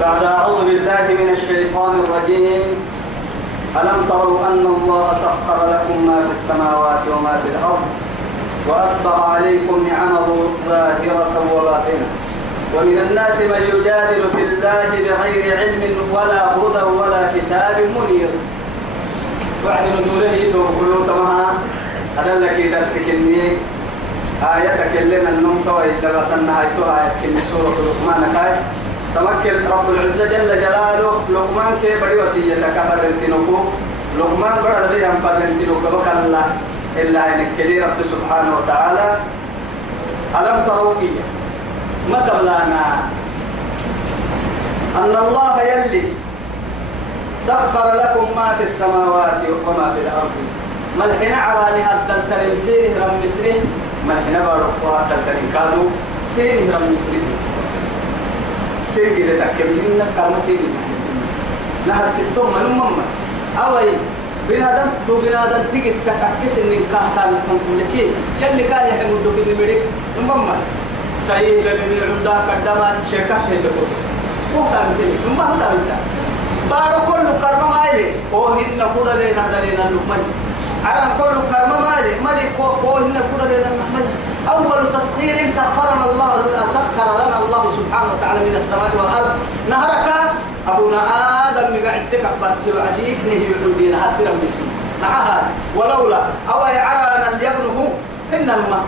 بعد أعوذ بالله من الشيطان الرجيم. ألم تروا أن الله سخر لكم ما في السماوات وما في الأرض وأسبغ عليكم نعمه ظاهرة وباطنة ومن الناس من يجادل في الله بغير علم ولا هدى ولا كتاب منير. وعد نزوله توقلوا تمها هذا لك درسك النيك آياتك لنا النوم توي لغتنا هايتها آياتك سورة لقمان كاي تمكن رب العزة جل جلاله لقمان كي بدي وسيلة كفرنتينكو لقمان بدأ لي أن فرنتينكو بك الله إلا إنك كلي رب سبحانه وتعالى. ألم تروا إياه ما قبلنا أن الله يلي سخر لكم ما في السماوات وما في الأرض ملحنا عراني هذا الترمسين رم مسرين ملحنا بارقوا هذا الترم كادو سين رم مسرين سين كده تكمل إنك كم سين نهر ستون من مما أوي بنادم تو بنادم تيجي تكاكس إنك كان تملكي يلي كان يحمد دوك المريك مما سيء للي عمدا قدما شركات هيدكو وكان فيه ما هو ده بارو كل كرم مالي او هن كودا لنا دلنا لقمان على كل كرم مالي ملك او هن كودا لنا لقمان اول تسخير سخرنا الله سخر لنا الله سبحانه وتعالى من السماء والارض نهرك ابونا ادم قاعدتك بس وعديك نهي يعودين حسر المسي معها ولولا او يعلن يبنه ان الماء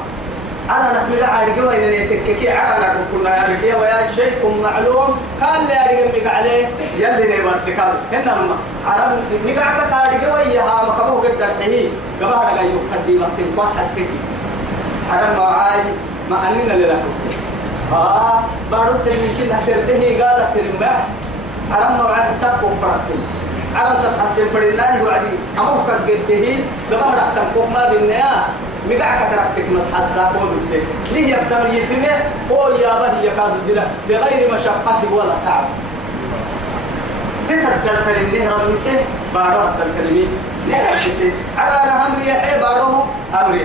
أنا نقول عارجوا إن يتككي على كنا عارجيا ويا شيء معلوم كان لي عارجين عليه يلي نبر سكال هنا ما عرب نقعك عارجوا وياها ما كبوه قد تحيه قبل هذا يوم خدي وقت القص السكي عرب ما عاي ما أننا لنا بارو تمكن هترده قال ترمى عرب ما عاي حساب كفرتين عرب تصحى السفرين وعدي أمور كجده قبل هذا تنقف ما بالنيا مقعك كرتك مسحسا قودك ليه يبتر يفنه هو يا به يكاد بلا بغير مشقة ولا تعب تتبدل كلمه رمسه بارو الكلمه نحسه على امر يحيى بارو امر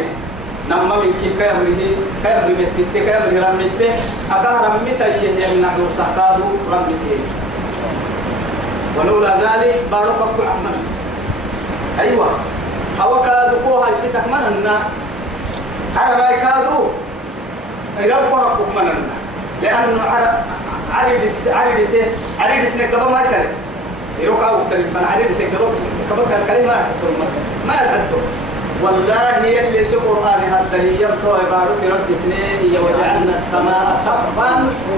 نما من كيف كامره كامر بيتك كامر رمته اكا رمته يمنع سحقادو رمته ولولا ذلك بارو كف عمل ايوه هو كادو كوها يسيتك مننا على ما يكادو إذا كوها مننا لأنه عريدس نكبا ما كان يروكا وقتلك فالعريدس كبا كان كلمة ما يلحدته والله يلي سقرآن هذا يبطو عبارك رب سنين وجعلنا السماء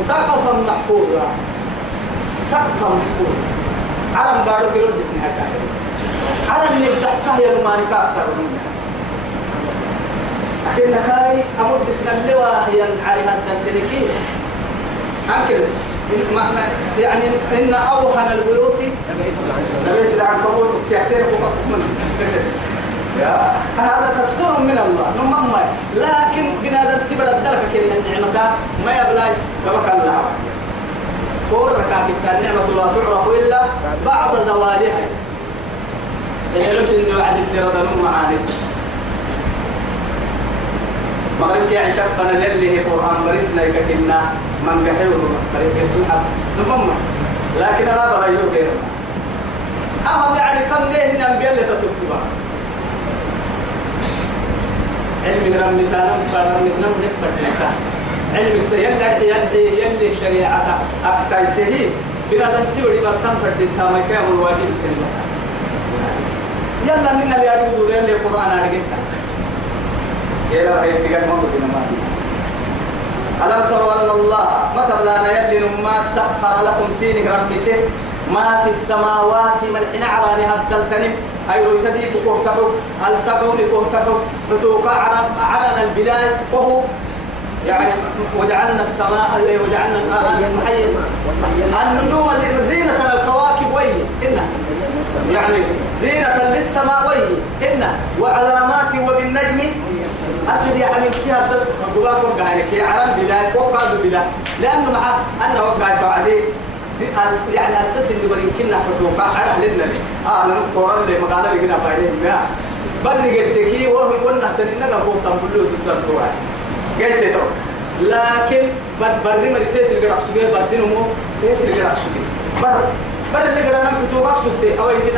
سقفا محفوظا سقفا محفوظا عرم بارك رب سنين هكذا على اللي بتحصه يا لما نكسر منها لكن هاي أمر بسنا اللواء هي عليها التنتركي أكل يعني إن أوهن البيوت بيت العنكبوت تحترق يا هذا تسخير من الله نمم لكن بنادم تبرد الدرجة كلمة النعمة ما يبلاي تبقى الله فورك النعمة لا تعرف إلا بعد زوالها إلوش إنه بعد الدرجة معاني مغرب يا عشاء اللي هي قرآن بريدنا يكتبنا من قحيوه بريد يسوع نمم لكن أنا برأيه غير أهم يعني كم ليه نبي اللي تكتبها علم رمي تانم فرمي نم نكفر علمك يلي الشريعة أكتايسه بنا تنتبه بطن فردين تامي كامل الواجب الكلمة يلا ننا اللي يعرفوا اللي القرآن عليك يلا هي تجد ما بدنا ما ألم تروا أن الله ما تبلانا يلي نماك سخر لكم سينك ربي سه ما في السماوات ملحنا عراني هذا الكلم أي رتدي فكوهتك السبعون كوهتك حتوك عرنا البلاد وهو يعني وجعلنا السماء وجعلنا النجوم زينة الكواكب وين إنه يعني زينة للسماء وين إنه وعلامات وبالنجم أسد يعني كي هذا الجواب وقع كي عرن بلاد وقع بلاد لأنه مع أنه وقع بعدين يعني أساس إنه بريكنا حتوقع على لنا أنا نقول لي مقالة بيجينا بعدين ما بري قلت كي وهو قلنا تنينا قبض تنقلوا ضد الدواء قلت له لكن بري مرتين تلقى سبيه بدينه مو تلقى سبيه بر اللي قدرنا بتوقع سبتي أو يمكن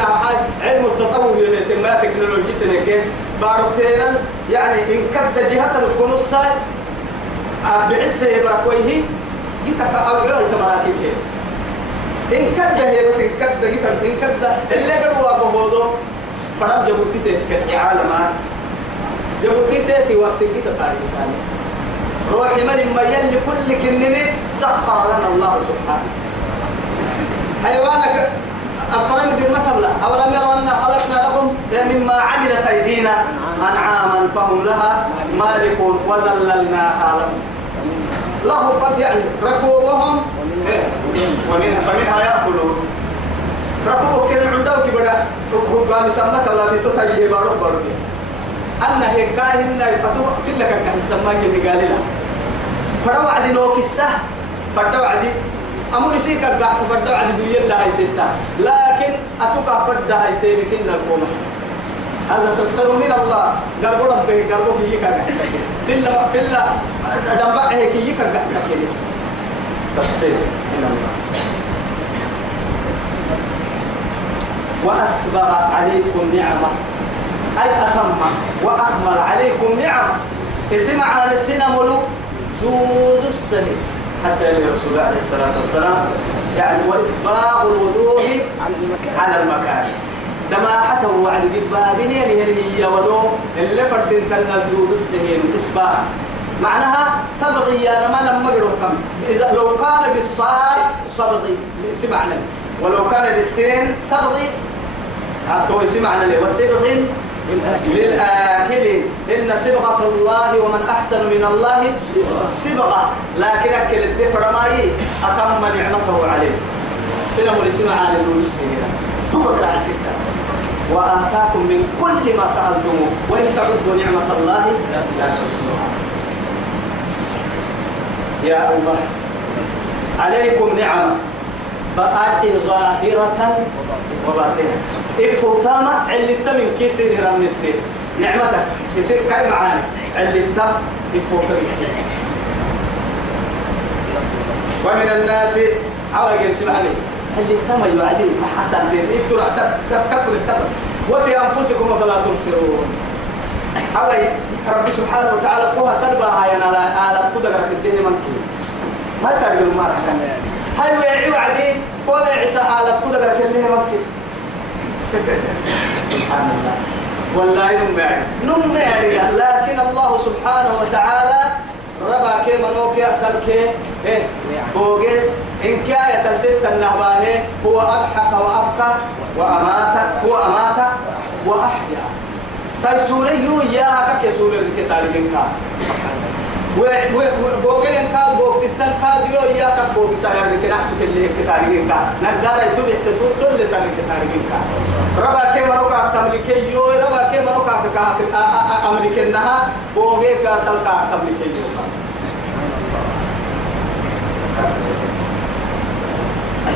علم التطور اللي ما تكنولوجيا تنكه باروتينال يعني إن كد جهة الفكون الصاي بحسه يبركويه جيتك أو عور كمراكب إن كد هي بس إن كد جيتك إن كد اللي قدروا بهودو فرام جبوتي تتكلم عالما جبوتي تأتي ورسكت تاريخ سالي روحي ما يلي كل كنمي سخر لنا الله سبحانه حيوانك الفرق دي المثل أولم يروا أن خلقنا لكم مما عملت أيدينا أنعاما فهم لها مالكون وذللناها لهم قد يعني ركوبهم فمنها يأكلون ركوب كان عندهم كبدا قام يسمى ولا في تطيب بارو أن هيك كاهن يبتو كل كان يسمى اللي قال لنا فروا عدي نوكسة فروا عدي أمور يسيك القاعد فروا عدي دوية لا هي ستة لكن أتوقع فردا هاي تيري كنا القوم هذا تسخر من الله قربوا ربه قربوا كي يكا في الله دمبع هيك يكا سكين تسخير من الله وأسبغ عليكم نعمة أي أتم وأكمل عليكم نعمة اسمع على السنة ملوك دود السنة حتى الرسول عليه الصلاة والسلام يعني وإسباغ الوضوء على المكان دما حتى وعد بالبابين اللي هي وضوء اللي فردين تلنا دود السنين إسباغ معناها صبغي أنا ما نمجركم إذا لو كان بالصاد صبغي سمعنا ولو كان بالسين صبغي حتى يسمعنا لي وصبغ للآكلين إن صبغة الله ومن أحسن من الله صبغة لكن أكل الدفر ماي أتم نعمته عليه سلم لسمع عن دون السنين تبقى على ستة وآتاكم من كل ما سألتموه وإن تعدوا نعمة الله لا تحصوها يا الله عليكم نعمة بقات ظاهرة وباطنة إكفو تاما اللي تمن كيسير رمسني نعمتك كيسير كاي معاني اللي تم إكفو كريم ومن الناس حوالي جنسي عليه اللي تم يوعدين حتى البين إبتر تكبر التبر وفي أنفسكم فلا تبصرون حوالي رب سبحانه وتعالى قوها سلبها هاي أنا على قدرة في الدين منكي ما تقدر ما راح كان هاي ويعي وعدين ولا عيسى على قدرة في الدين منكي سبحان الله والله نمعي لكن الله سبحانه وتعالى ربا كي منوكي أسل كي بوغيس إن كاية تلسيت النهباه هو أضحك وأبكى وأمات وأحيا تيسولي يو إياها كيسولي الكتاريين كا بوغين كاد بوكسيسان كاد يو إياها كبوكسا يركي نحسك اللي الكتاريين كا نقدر يتبع ستور تل الكتاريين كا ربا كي منوكا تملكي يو ربا كي منوكا أمريكي نها بوغي كاسل كا تملكي يو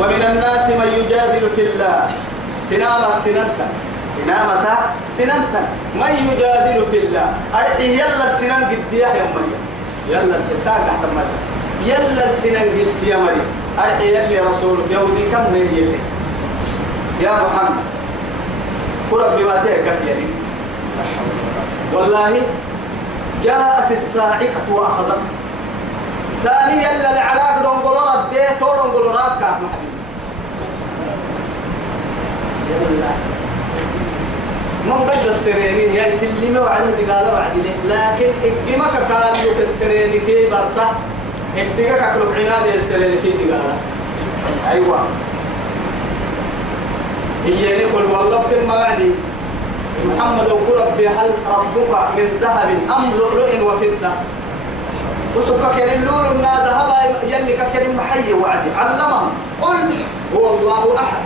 ومن الناس من يجادل في الله سنامة من يجادل في الله أرحي يلا سنان قدية يا مريم يلا ستاك تحت مريم يلا سنان قدية يا مريم أرحي يلي رسول يهودي كم من يلي يا محمد قرب بما تهكت يلي والله جاءت الصاعقة وأخذته ثاني يلا العلاق دونغولورات دي تو دونغولورات كاف محبيب يلا من قد السريني يا سلمي وعلى دقالة وعدي لكن إقدمك كان يكسريني كي برصة إقدمك أكلب عناد السريني كي دقالة أيوة هي نقول والله في الموعدي محمد وقرب بهل ربك من ذهب أم لؤلؤ وفضة وسكك اللون النادى هبا يلي كريم محي وعدي علمهم قل هو الله أحد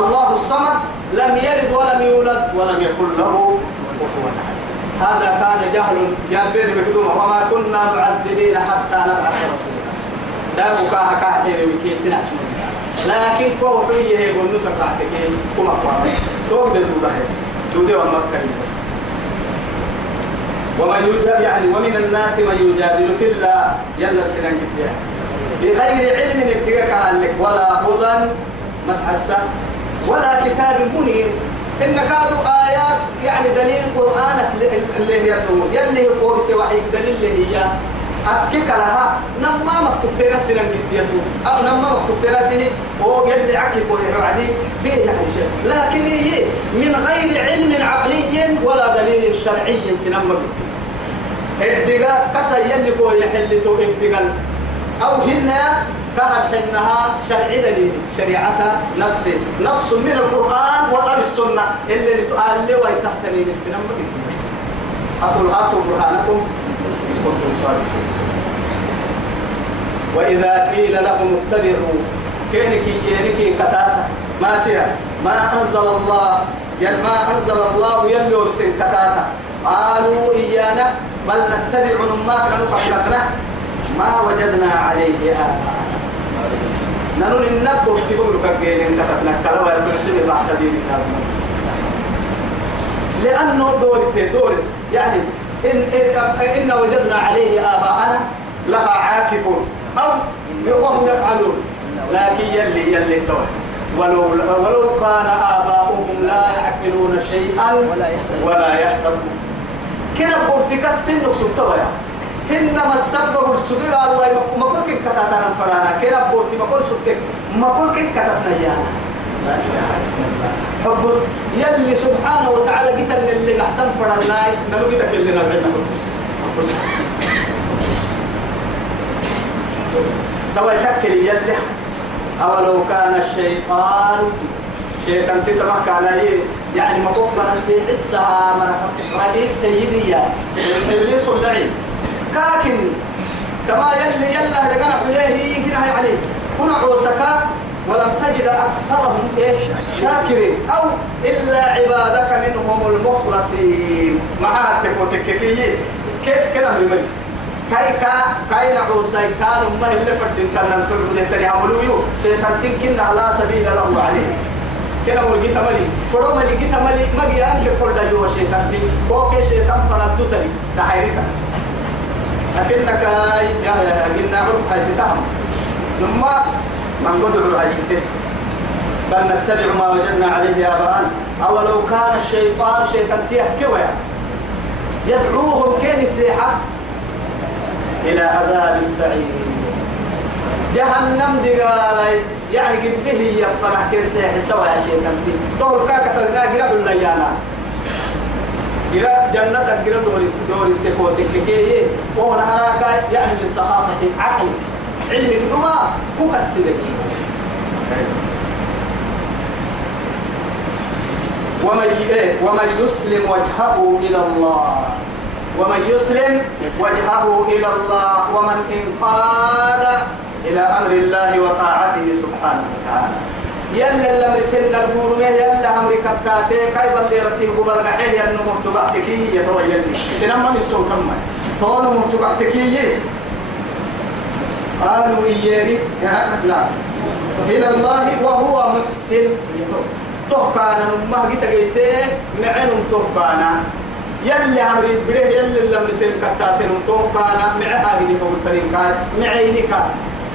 الله الصمد لم يلد ولم يولد ولم يكن له كفوا أحد هذا كان جهل جابر بكدومه وما كنا معذبين حتى نبعث رسولا لا بكاها كاحير وكيسنا لكن كو حيه يقول نسك عتكين كما قال توقد الوضحي تودي ومكة بس ومن يجادل يعني ومن الناس من يجادل في الله يلا سنان جديا بغير علم ابتغاك لك ولا هدى مسحسة ولا كتاب منير. إن كادوا آيات يعني دليل قرآنك اللي هي النور يلي هو بسوحيك دليل اللي هي أكيك لها نما مكتوب ترسنا جديته أو نما مكتوب ترسني هو يلي عكيك ويعدي فيه يعني شيء، لكن هي من غير علم عقلي ولا دليل شرعي سنما الدقاء كسا يلي هو يحلتو الدقاء أو هنا كهر حنها شرعي دليل شريعتها نص من القرآن وطب السنة اللي تقال لي ويتحتني من سنما جديد. أقول هاتوا برهانكم وإذا قيل لهم اتبعوا كينك ينكي كتاتا ما تيا ما أنزل الله ما أنزل الله يلو بسن كتاتا قالوا إيانا بل نتبع ما كانوا قبلنا ما وجدنا عليه آباءنا ننون النبو تقول كجين كتبنا كلوا يترسل بعد دين لأنه دور يعني إن وجدنا عليه آباءنا لها عاكفون أو وهم يفعلون لكن يلي ولو كان آباؤهم لا يعقلون شيئا ولا يهتدون كنا بورتك السن سبتوا إنما السبب السبب ما كل كن كتاتنا فرانا كنا بورتي ما كل سبتك ما كل كن كتاتنا يانا حبس يلي سبحانه وتعالى جيت اللي أحسن فرانا نلو جيت كلنا بعدنا حبس تبى تأكل يلي أولو كان الشيطان شيطان تتبع على يعني ما فوق من الساعة من رئيس سيدية إبليس اللعين كاكن كما يلا رجعنا عليه يمكن يعني كنا عوسكا ولم تجد أكثرهم شاكرين أو إلا عبادك منهم المخلصين معها تكوتككية كيف كده من كاي نعوسي كانوا ما اللي فردين كان نتربد تري عملوا شيطان تمكن لا سبيل له عليه كده ورجي تملي فرو ملي جي تملي ما جي أنك كل ده جوا شيطان دي أوكي شيطان فلتو تري تحيرك لكنك يا جنا عرب هاي ستهم لما من قدر هاي ستة بل نتبع ما وجدنا عليه آباءنا أولو كان الشيطان شيطان تيحكوا يدعوهم كين السيحة إلى عذاب السعير جهنم دقالي يعني قد به يفرح كين سيح سوا يا شيطان تي طول كاكا تدنا قرأ الليانا قرأ جنة قرأ دور التكوتك كي وهنا هناك يعني من الصحابة عقل علم كدوما فوق السلك ومن يسلم وجهه إلى الله ومن يسلم وجهه إلى الله ومن انقاد إلى أمر الله وطاعته سبحانه وتعالى يلا الأمر سن القرون يلا أمر كتاتي كيف الليرتي قبرقحيه النمو تبعتكي يتويلي سنما نسو كما طول متبعتكي قالوا إياني لا إلى الله وهو محسن تهكانا نمه جيته معن تهكانا يلي عمري بره يلي اللي مرسل كتاتين تهكانا معها جدي قولتين كان معينك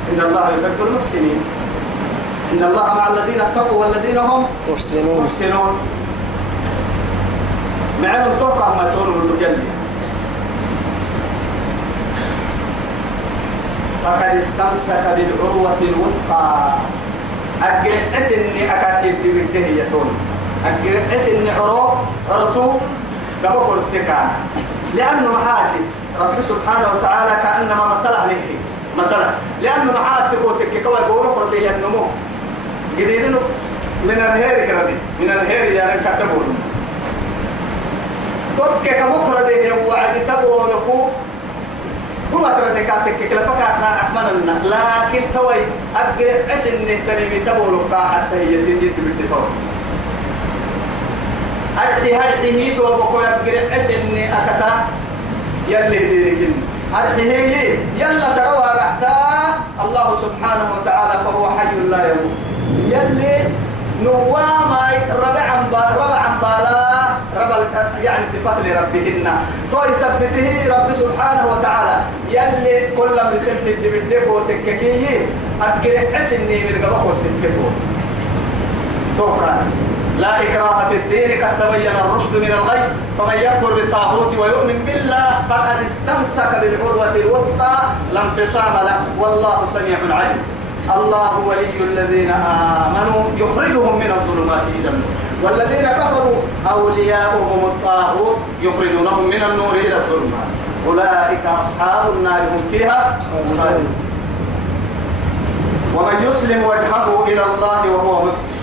إن الله يحب المحسنين إن الله مع الذين اتقوا والذين هم محسنون معن تهكا ما تقولوا يلي فقد استمسك بالعروة الوثقى أجل أسني أكاتب بمده يتون أجل أسني عرتو قبل السكان لأنه محاتي رب سبحانه وتعالى كأنما مثلا لأنه محاتي قوتك كوي بورو قرطيه النمو جديدين من الهير كردي من الهير يعني كتبون توك كمخرج وعد تبونكو هو ترى ذكاتك كلا فكاتنا أحملنا لكن توي أجر أسن نهتني بتبولك حتى هي تجد بالتفاوض هي تو بكو أجر أسن أكتا يلي ديركن هي يلا تروى رحتا الله سبحانه وتعالى فهو حي لا يموت يلي نواما ربع بالا يعني صفات لربهن تو يثبته رب سبحانه وتعالى يلي كل ما رسلت بدك وتككيه أقدر حسني من قبل سكته توقع لا إكراه في الدين قد تبين الرشد من الغي فمن يكفر بالطاغوت ويؤمن بالله فقد استمسك بالعروة الوثقى لا انفصام له والله سميع عليم الله ولي الذين آمنوا يخرجهم من الظلمات إلى النور والذين كفروا أولياؤهم الطاغوت يخرجونهم من النور إلى الظلمات أولئك أصحاب النار هم فيها خالدون ومن يسلم وجهه إلى الله وهو محسن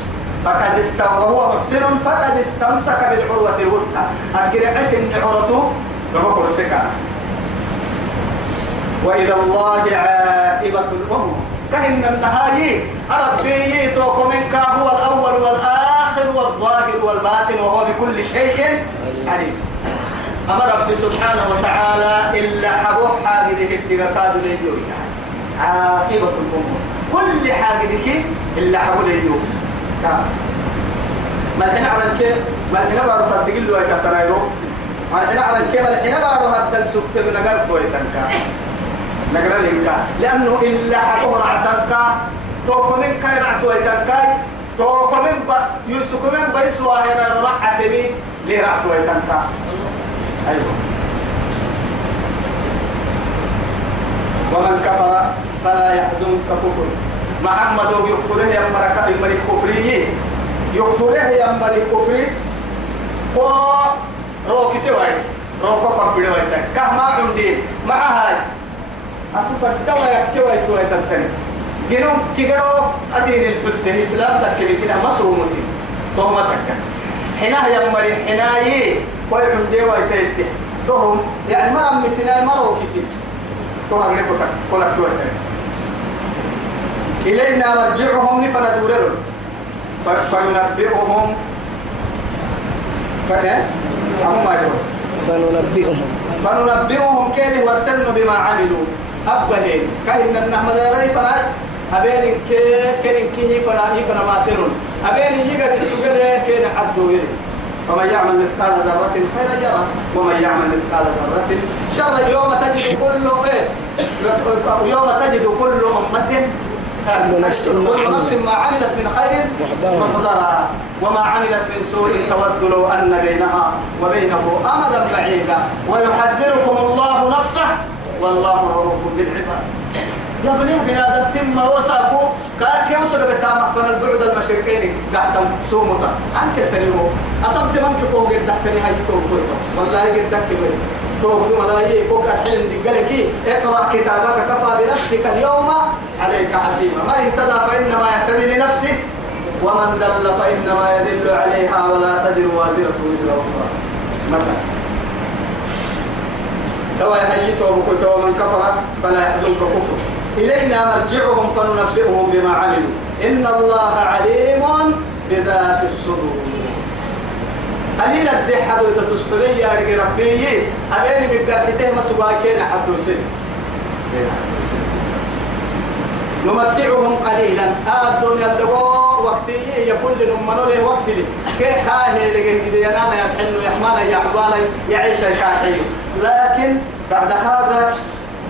وهو محسن فقد استمسك بالعروة الوثقى أقرأ اسم عروته بمقر سكا وإلى الله عاقبة الأمور كهن النهاية ربي توكم منك هو الأول والآخر والظاهر والباطن وهو بكل شيء عليم أمر رب سبحانه وتعالى إلا حبوح حاجده في قاد ليجو عاقبة الأمور كل حاجدك إلا حبوح ليجو ما الحين على الكيف ما الحين بعد تدقل له يكترايرو ما الحين على الكيف الحين بعد هذا السبت من نقرت ويتنكا نقرأ لك لأنه إلا حبوح عتنكا توكمن كاي رعت ويتنكا توكمن يوسكمن بيسوا هنا راح تبي ليه رعت ويتنكا أيوه ومن كفر فلا يحزنك كفر محمد يكفره يا مركب يمرك كفريه يكفره يا مرك كفري و روكي سواي روكو كبير ويتك كما عندي مع هاي أتفرد دوا يكوي توي تنتني جنوم كيجرو أدين البلد الإسلام تكلي كنا مصرومتي توما تك حنا يا مري حنا يه كوي عندي ويتك توهم يعني ما متنا مرو كتير توها غير كتك كلك توي إلينا مرجعهم نفنا دورهم فننبئهم فننبئهم كيف ورسلنا بما عملوا أبهين كأن النحمد يري فراد أبين كين كيه فنا ماترون أبين يقدر السجل كين حدو يري فمن يعمل مثقال ذرة خيرا يرى ومن يعمل مثقال ذرة شر يوم تجد كل أمة كل نفس ما عملت من خير محضرها وما عملت من سوء تود لو أن بينها وبينه أمدا بعيدا ويحذركم الله نفسه والله رؤوف بالعباد يا بني بنادم تم وسابو كاك يوصل بتامك فن البعد المشركين تحت سومتا عنك تريمو أتمت منك فوق تحتني هاي توقف والله قد تكمل توقف ملايين فوق الحين دقلك اقرأ كتابك كفى بنفسك اليوم عليك حسيبا ما اهتدى فإنما يهتدي لنفسه ومن دل فإنما يدل عليها ولا تدر وازرة إلا أخرى مثلا دوا يهيته وكتوا من كفر فلا يحزنك كفر إلينا مرجعهم فننبئهم بما عملوا إن الله عليم بذات الصدور قليل الدحة وتتصبلي يا ربي أبيني مقرحته ما سواكين حدو سن نمتعهم قليلا الدنيا الدقو وقتي يقول لهم منور وقت لي كيف هاي لقيت ينام يحن يحمان يعبان يعيش يشاحي لكن بعد هذا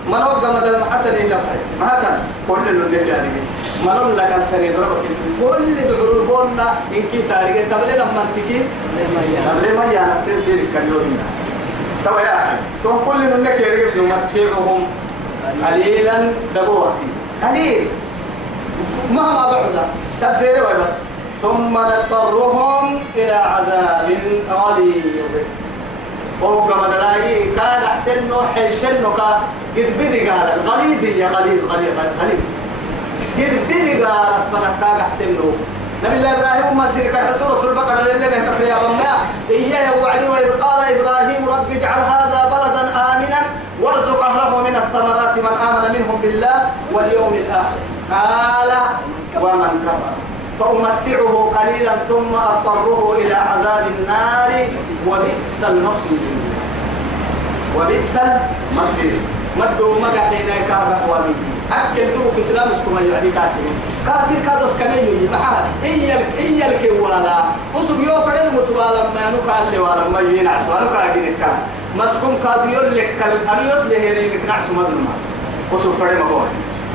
منور قمد المحتل إلا ما هذا كل اللي جاني منور لك أنتني ضربك كل دعورنا إنك تاريخ قبل لما تكين قبل ما يانا تنسير كنيوم توا يا أخي تو كل اللي كيرجع نمتعهم قليلا دقوتي قليل مهما بعد تدير ولا ثم نضطرهم إلى عذاب غليظ وهو كما دلاقي كان أحسنه حسنه قد بدي قال غليظ يا غليظ قد بدي قال فنكاك أحسنه نبي الله إبراهيم ما سيرك سورة البقرة لله تخيا بما إياه وعدي وإذ قال إبراهيم رب اجعل هذا بلدا آمنا وارزق أهله من الثمرات من آمن منهم بالله واليوم الآخر قال ومن كفر فأمتعه قليلا ثم أضطره إلى عذاب النار وبئس المصير وبئس المصير مدوا مقعدين كهرباء وامي أكل دوك إسلام اسكما يعني كاكين كافر كادوس كمية معها إيا الكوالا وسوق يوفرد متوالا ما نقال لي ولا ما ينعس ولا كاجين كان مسكون كادو يلك الأريوت لهيرين نعس مدلما وسوق فرد مقول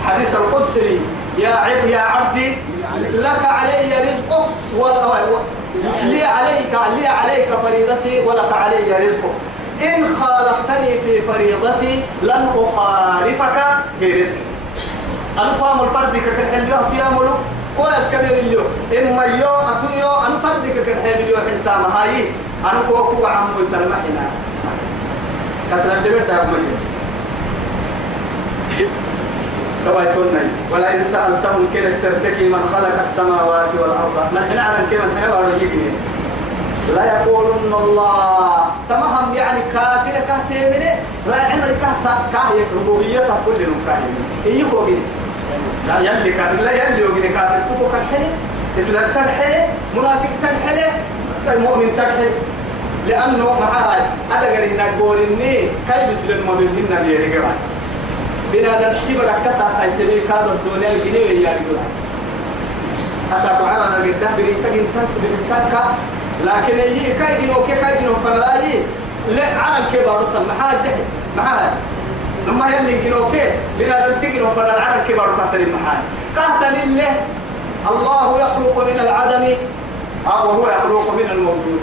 حديث القدسي يا عبدي لك علي رزقك لي عليك فريضتي ولك علي رزقك إن خالفتني في فريضتي لن أخالفك في رزقي أنا فاهم الفرد كحل يوم تياملو كويس كبير اليوم إما يوم أتويو أنا فرد كحل اليوم أنت مهاي أنا كوكو عم يتلمحنا كتر الجبر تأمل كوايتوني ولا إن سألتهم كن السرتكي من خلق السماوات والأرض نحن على كم نحن أرجيكني لا يقولون الله تمام يعني كافر كهتمني لا عمر كهي ربوبية كل نكاهي هي كوجين لا يلي كافر لا يلي وجين كافر تبو كحله إسلام كحله منافق كحله المؤمن كحله لأنه معها هذا قرينا قولني كي بسلم ما بيننا بيرجع بعد بنا نشيب ركسة هاي كذا الدنيا الجنيه يعني كل أسأل عرنا قدام بريتين تنك بالسكة لكن يجي كاي جنو فنلاقي لا على الكبار محاد لما يلي جنو كي بنا نتجنو فنلا على الكبار كاتري محاد كاتري الله الله يخلق من العدم وهو يخلق من الموجود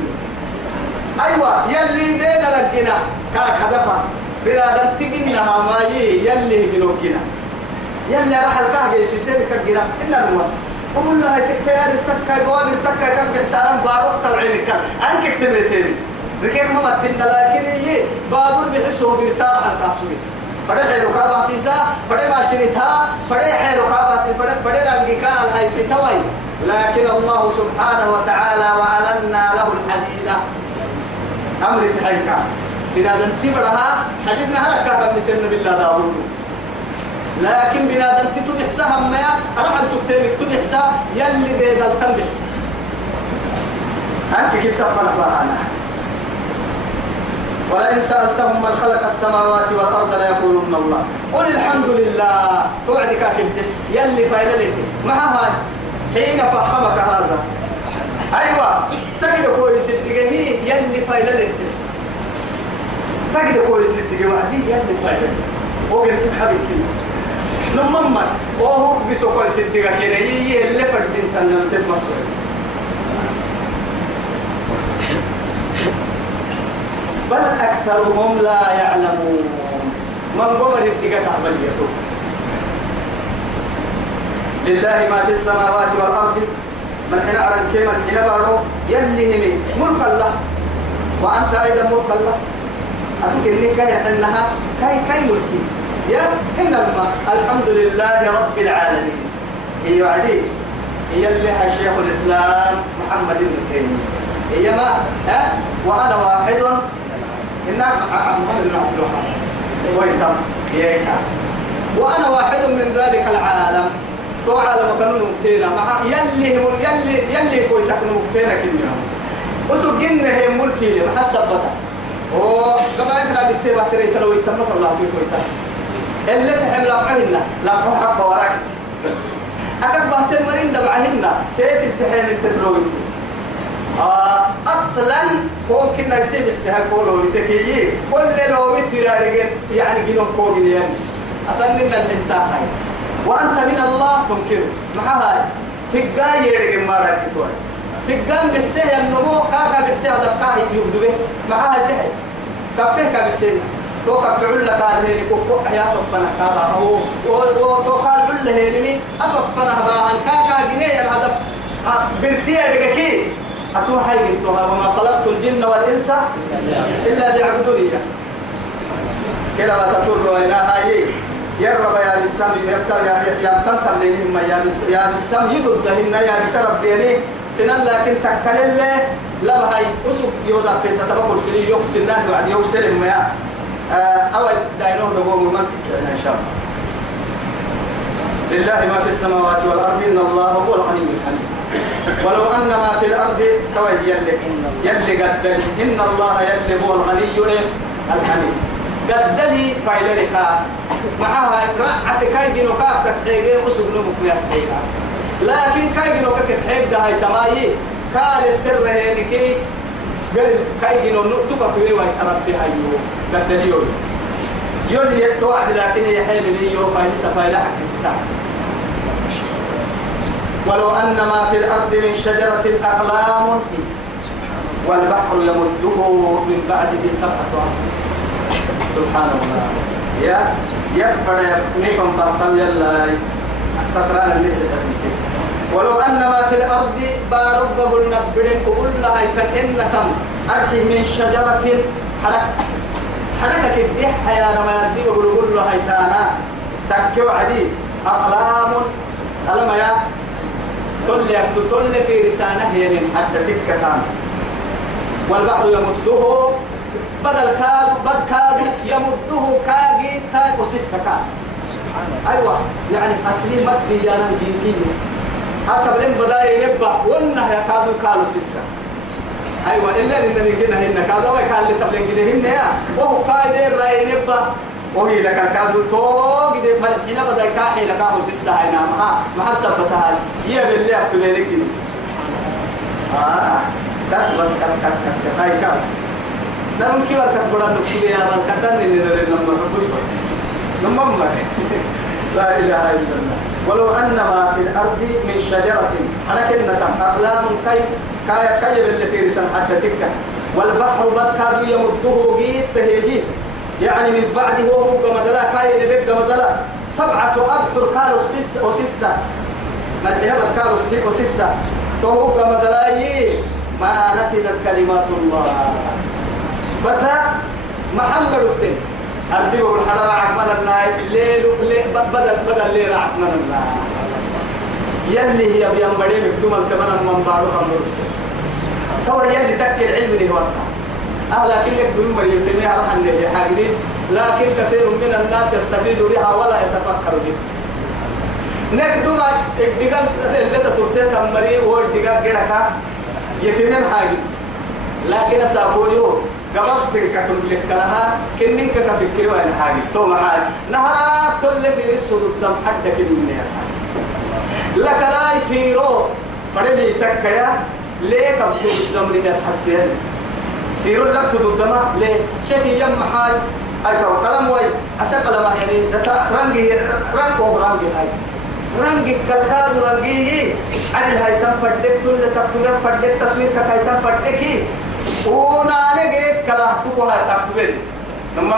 أيوة يلي دينا لقينا كهدفا بنا نتجنها ما يلي جنو كنا يلي راح الكهجة سيسير كجنا إن الموت وقول لها تكتير تكا جواب تكا كم حسارا بارو طلعين كم أنك اكتملتين ركيك ما متنا لكن هي بابور بحسه بيرتاح الكاسوي فده حلو كابا سيسا فده ماشينتها فده حلو كابا سيسا فده رنجكا هاي ستوي لكن الله سبحانه وتعالى وألنا له الحديد أمر تحيكا بنا ننتبرها حديدنا هلكا بمسلم بالله داود لكن بنادم تتبع سهم ما راح نسكتين تبع سهم يلي ده دلتم بحس أنك كنت تفعل بهانا ولئن سألتهم من خلق السماوات والأرض لا يقولون الله قل الحمد لله توعدك كبدش يلي فايدة لك ما هاي حين فهمك هذا أيوة تجد كويس هي يلي فايدة لك تجد كويس وعدي يلي فايدة لك وقل سبحانه لما وهو بسوق الصديقة كنا اللي فردين تنام تفكر بل أكثرهم لا يعلمون من قمر الدقة عمليته لله ما في السماوات والأرض من حين على الكيم من حين بارو يلي همي ملك الله وأنت أيضا ملك الله أتكلم كاي حنها كاي ملكي يا إن الحمد لله رب العالمين هي وعدي هي اللي شيخ الإسلام محمد بن تيمية هي ما وأنا واحد إن محمد بن عبد الوهاب ويتم هيك وأنا واحد من ذلك العالم تو عالم كانوا مبتينا مع يلي كوي تكونوا مبتينا كنيا وسجن هي ملكي محسب بتا وقبل كده بتبع تري تلو يتم الله في كويتا اللي تحمل لقعهن لقعه حق وراك أكاد بحث المرين دبعهن تيتل تحمل تفلوين أصلا ممكن نسيب حسها كولو بتكيي كل لو بيتو يعني جنوب كوغين يعني أتنين الحنتا هاي وأنت من الله تمكنه مع هاي في الجاي يرجع مارك توي في الجنب بحسها النمو كاكا بحسها دفكاه يبدو به مع هاي ده كفيه كبحسنا تو كفعل لك هذه كوكو حياة ربنا كذا هو تو قال عل هني أفقنا بان كاكا جنيه الهدف برتيه دقيقي أتوه حي قلتها وما خلقت الجن والإنس إلا ليعبدوني كلا ما تطر وإنا هاي يرب يا بسام يا تنتم لهم يا بسام يددهن يا بسرب ديني سنن لكن تكلل لا هاي أسوق يودا في ستبقى سري يوكسنان وعد يوكسلم ما أول داينوه دقوم من إن شاء الله لله ما في السماوات والأرض إن الله هو الغني الحميد ولو أن ما في الأرض توي يلي قدل إن الله يلي هو الغني الحميد قدلي فايلة لك معها رأتك هاي بنوكاك تتحيقين وسبنو مكميات حيقا لكن كاي جنو كك حيب ده هاي تماي كال السر هينكي قال كاي جنو نقطة كوي واي تربي هايو قدريو يولي يتوعد لكن يحيل لي يو فايل سفايل حق ستة ولو أن ما في الأرض من شجرة أقلام والبحر يمده من بعده سبعة أبحر سبحان الله يا يكفر نفهم بحثم يلا تقرأنا اللي ولو أن ما في الأرض بارب قلنا بدن قبول لها فإنكم أرحي من شجرة حركة الدح يا رما يردي وقلوا لها تانا تكيو عدي أقلام ألم يا تل في رسانة هي من حتى تكتان والبحر يمده بدل كاد يمده كاجي تاقص السكان أيوة يعني أصلي مد جانا جيتين أتبلين بداية ربا ونه يكادو كالو سيسا أيوة إلا إنني كنا هنا كادو ويكال اللي تبلين كده هنا يا وهو قايد الرأي ربا وهي لك كادو توق دي ملحنا بداية كاحي لكاهو سيسا هنا محسب بتهاي هي بالله أبتلينك كات بس كات هاي كات نحن كيف كتبنا نكتب يا من كتبنا نرى نمر بس نمر لا إله إلا الله ولو أن ما في الأرض من شجرة حركنك أقلام كي باللي في رسم حتى تكة والبحر بد كادو يمده جيت تهيجي يعني من بعده هو قمدلا كاي نبيك قمدلا 7 أبحر كانوا سسة ما الحين بد كانوا سسة تو قمدلا ما نفذت كلمات الله بس محمد وقتين أردي بقول حدا راح من الناي الليل بدل ليه راح من الناي يلي هي بيان بدي مكتوم الكمان من بارو كمرت طبعا يلي تك العلم اللي هو صح أهلا كلك بدون مريم تني على حن اللي حاجدين لكن كثير من الناس يستفيد بها ولا يتفكر بها نكدم الدجاج اللي تطرته كمري والدجاج كده يفهم حاجة لكن أسابويو قبضت ككل لكلها كننك كفكر وين حاجة توم حاجة نهارك تل في السود الدم حدك من أساس لك لا يفيرو فرمي تكيا ليه كبتو الدم لناس حسين فيرو لك تدو الدم ليه شكي يم حاج أيكو كلام وين أسقل ما يعني رنجي هاي رنجي كالكاد رنجي عن هاي تنفردك تل تكتب فردك تصوير كاي تنفردك ونانجيك كلا تقوها تكتبين لما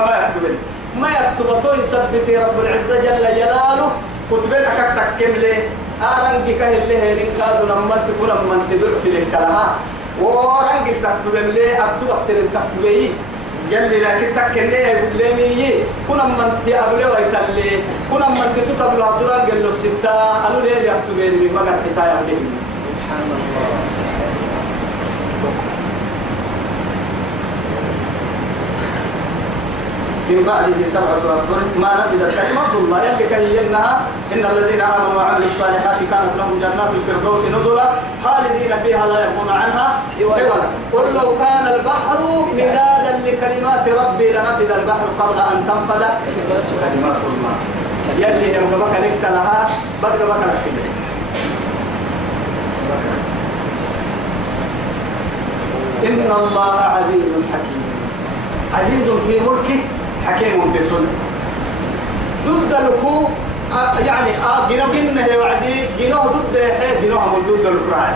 ما يكتب تو يثبت رب العزة جل جلاله كتبين أكتك كمله أرنجك اللي هي لنكاد لما تكون من تدر في الكلام ورنجك تكتبين ليه أكتب أكتب تكتبين جل لكن تكني بدلمي كنا من تيابله ويتلي كنا من تتبل عطران قال له الستة قالوا ليه يكتبين من مجال حتايا سبحان الله من بعده 7 أبحر ما نفذت كلمة الله يلك هينها إن الذين آمنوا وعملوا الصالحات كانت لهم جنات الفردوس نزلا خالدين فيها لا يبغون عنها حولا قل لو كان البحر مدادا لكلمات ربي لنفذ البحر قبل أن تنفذ كلمات الله يلي يبقى بك نكت لها بدك بك الحين إن الله عزيز حكيم عزيز في ملكه حكيم في سنة ضد لكو يعني جنو جنه وعدي جنو ضد حي جنو هم ضد الكراعي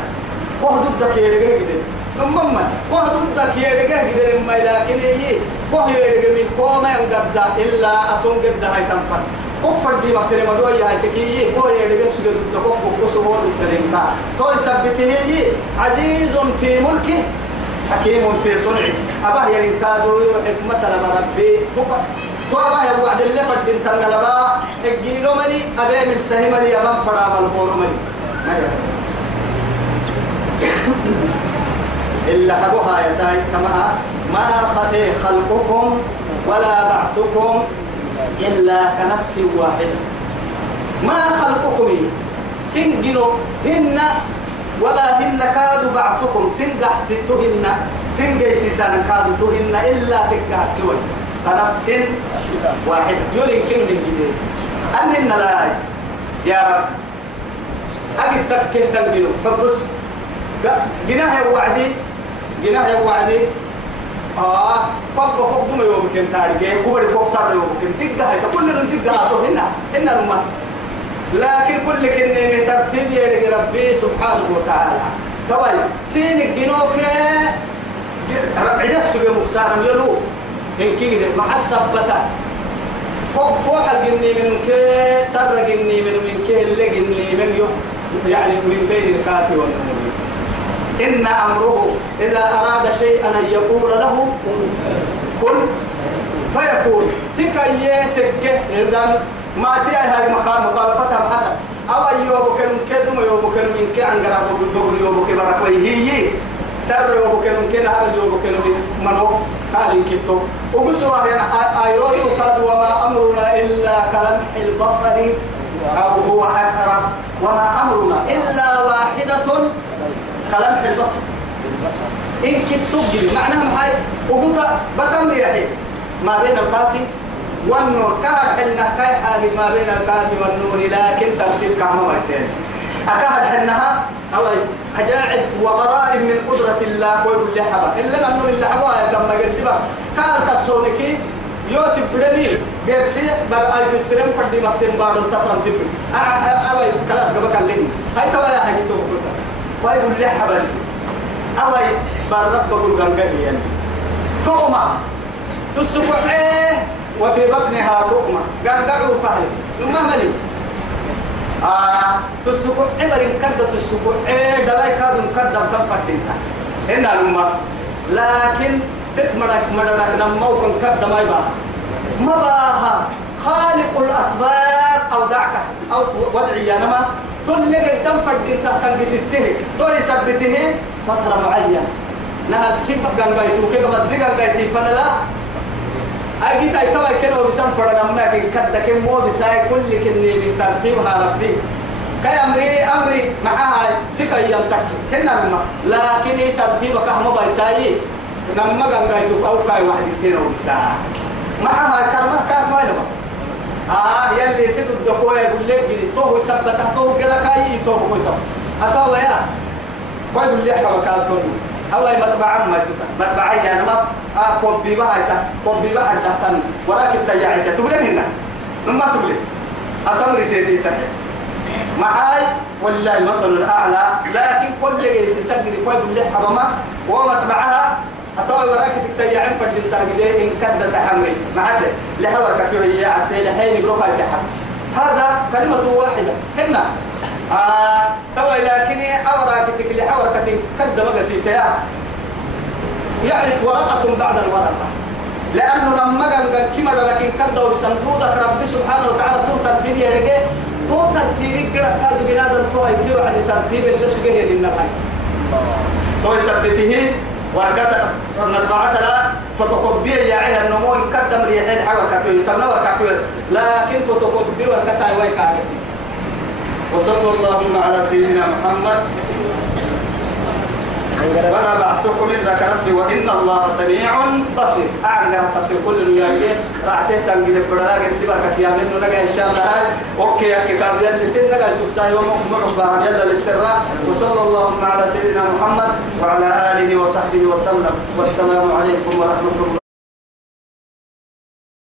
وهو ضد كيرجع كده نمما وهو ضد كيرجع كده لما لكن هي وهو يرجع من قوم ينقض إلا أتون قد هاي تنفر كفر دي مكتر مدوية هاي تكيي وهو يرجع سجد ضد كوك كسبوا ضد لينكا توي سبته هي عزيز في ملكه حكيم في صنعه أباه ينكادوا حكمة لبربي توابا يا وعد اللي فردين تنلبا حقيلو ملي أبي من سهم لي أبام فرام البور ملي إلا حبوها يتاي كما ما خلقكم ولا بعثكم إلا كنفس واحدة ما خلقكم سنجنوا هن ولا هن كادوا بعثكم سنجح ستهن سنجي سيسان كادوا تهن إلا تكهتوي كنفس واحدة يمكن من جديد أننا لا يا رب أجد تكه تنجلو فبص جناه وعدي جناه وعدي فوق دم يوم كن تاريخ كبر فوق صار يوم كن تجاه كل من تجاه تو هنا نما لكن كل كن ترتيب يا ربي سبحانه وتعالى طبعا سين الجنوك ربع نفسه بمكسار يلو إن كده محسبته فوق الجني من كه سر الجني من كه اللي جني من يوم يعني من بين الكافي والنمو إن أمره إذا أراد شيئا أن يقول له كن فيكون تكيه إذا ما تيها مخالفتها محل أو أيوب كانوا كدوم يوم كانوا من كي عن جراب بقول يوم كي بركوي هي سر يوم كانوا كي نهار يوم كانوا منو قال كتو وقصوا هنا أيروي وقال وما أمرنا إلا كلمح البصر أو هو أقرب وما أمرنا إلا واحدة كلمح البصر إن كتو معناها محاي وقلت بس أمر يحيي ما بين الكافي والنور كهر حنها كاي حاجة ما بين الكافي والنور لكن ترتيب كعمة ما يصير أكهر حنها أو عجائب وغرائب من قدرة الله ويقول لي حبا إلا النور اللي حبا لما جرسبا قال كسونكي يوتي بدني جرسي برأي في السرم فردي مكتم بارو تفهم تبي أوي خلاص قبل كلمني هاي تبا يا حاجة توقف ويقول لي حبا أوي برب بقول جنجي يعني فوما تسبحه وفي بطنها تؤمة قردعوا فهل نما ملي تسكو عبر كدة تسكو دلاي كادم كدة تنفتنها هنا لما لكن تتمرك مدرك نموكم كدة ما يباها ما باها خالق الأسباب أو دعك أو وضعي نما تلقى الدم فردين تحت قتته تولي سبته فترة معينة نهر سيبك قنقايتو كيف بدي قنقايتي فلا أجيت أي تبع كانوا بسم فرنا ما كن كده كم مو بساي كل كني بترتيبها ربي كي أمري معها تكاي يلتك هنا لما لكن ترتيبك هم بساي لما جنجايتو أو كاي واحد كانوا بساي معها كلمة كاف ما لما يلي سيد الدكوة يقول لك جدي توه سبتة توه كده كاي توه كويتو أتوا يا كوي يقول لك كالتون أو أي متبع ما متبع يعني ما كوبي بها تحتن وراك التجاعي تبلي منا ما تبلي أتمر تيتي تحت معاي والله المثل الأعلى لكن كل يسجل كوي بالله حرما ومتبعها أتوي وراك التجاعي فجل تاجدين إن كد تحمل معك لحور كتير عتي لحين بروح تحت هذا كلمة واحدة هنا توا لكن أوراك تكلي حور كتير كد مجلسي يعني ورقة بعد الورقة لأنه لما قال كما لكن كده بصندوقك رب سبحانه وتعالى تو ترتيب يرجع تو ترتيب كده كاد بنادم تو هيك بعد ترتيب اللي سجيه للنهاية تو يثبته ورقة نطبعت لا فوتوكوبي يعني النمو قدم ريحين حركة تنور كاتوير لكن فوتوكوبي ورقة وين كارثة وصلى الله على سيدنا محمد ولا بعثكم إذا نفسي وإن الله سميع بصير أعلى تفسير كل الرجال راح تهتم جد بدراجة سباق يا منو نجا إن شاء الله أوكي يا كتاب يلي سن نجا سكساي ومعبا جل الاستراء وصلى الله على سيدنا محمد وعلى آله وصحبه وسلم والسلام عليكم ورحمة الله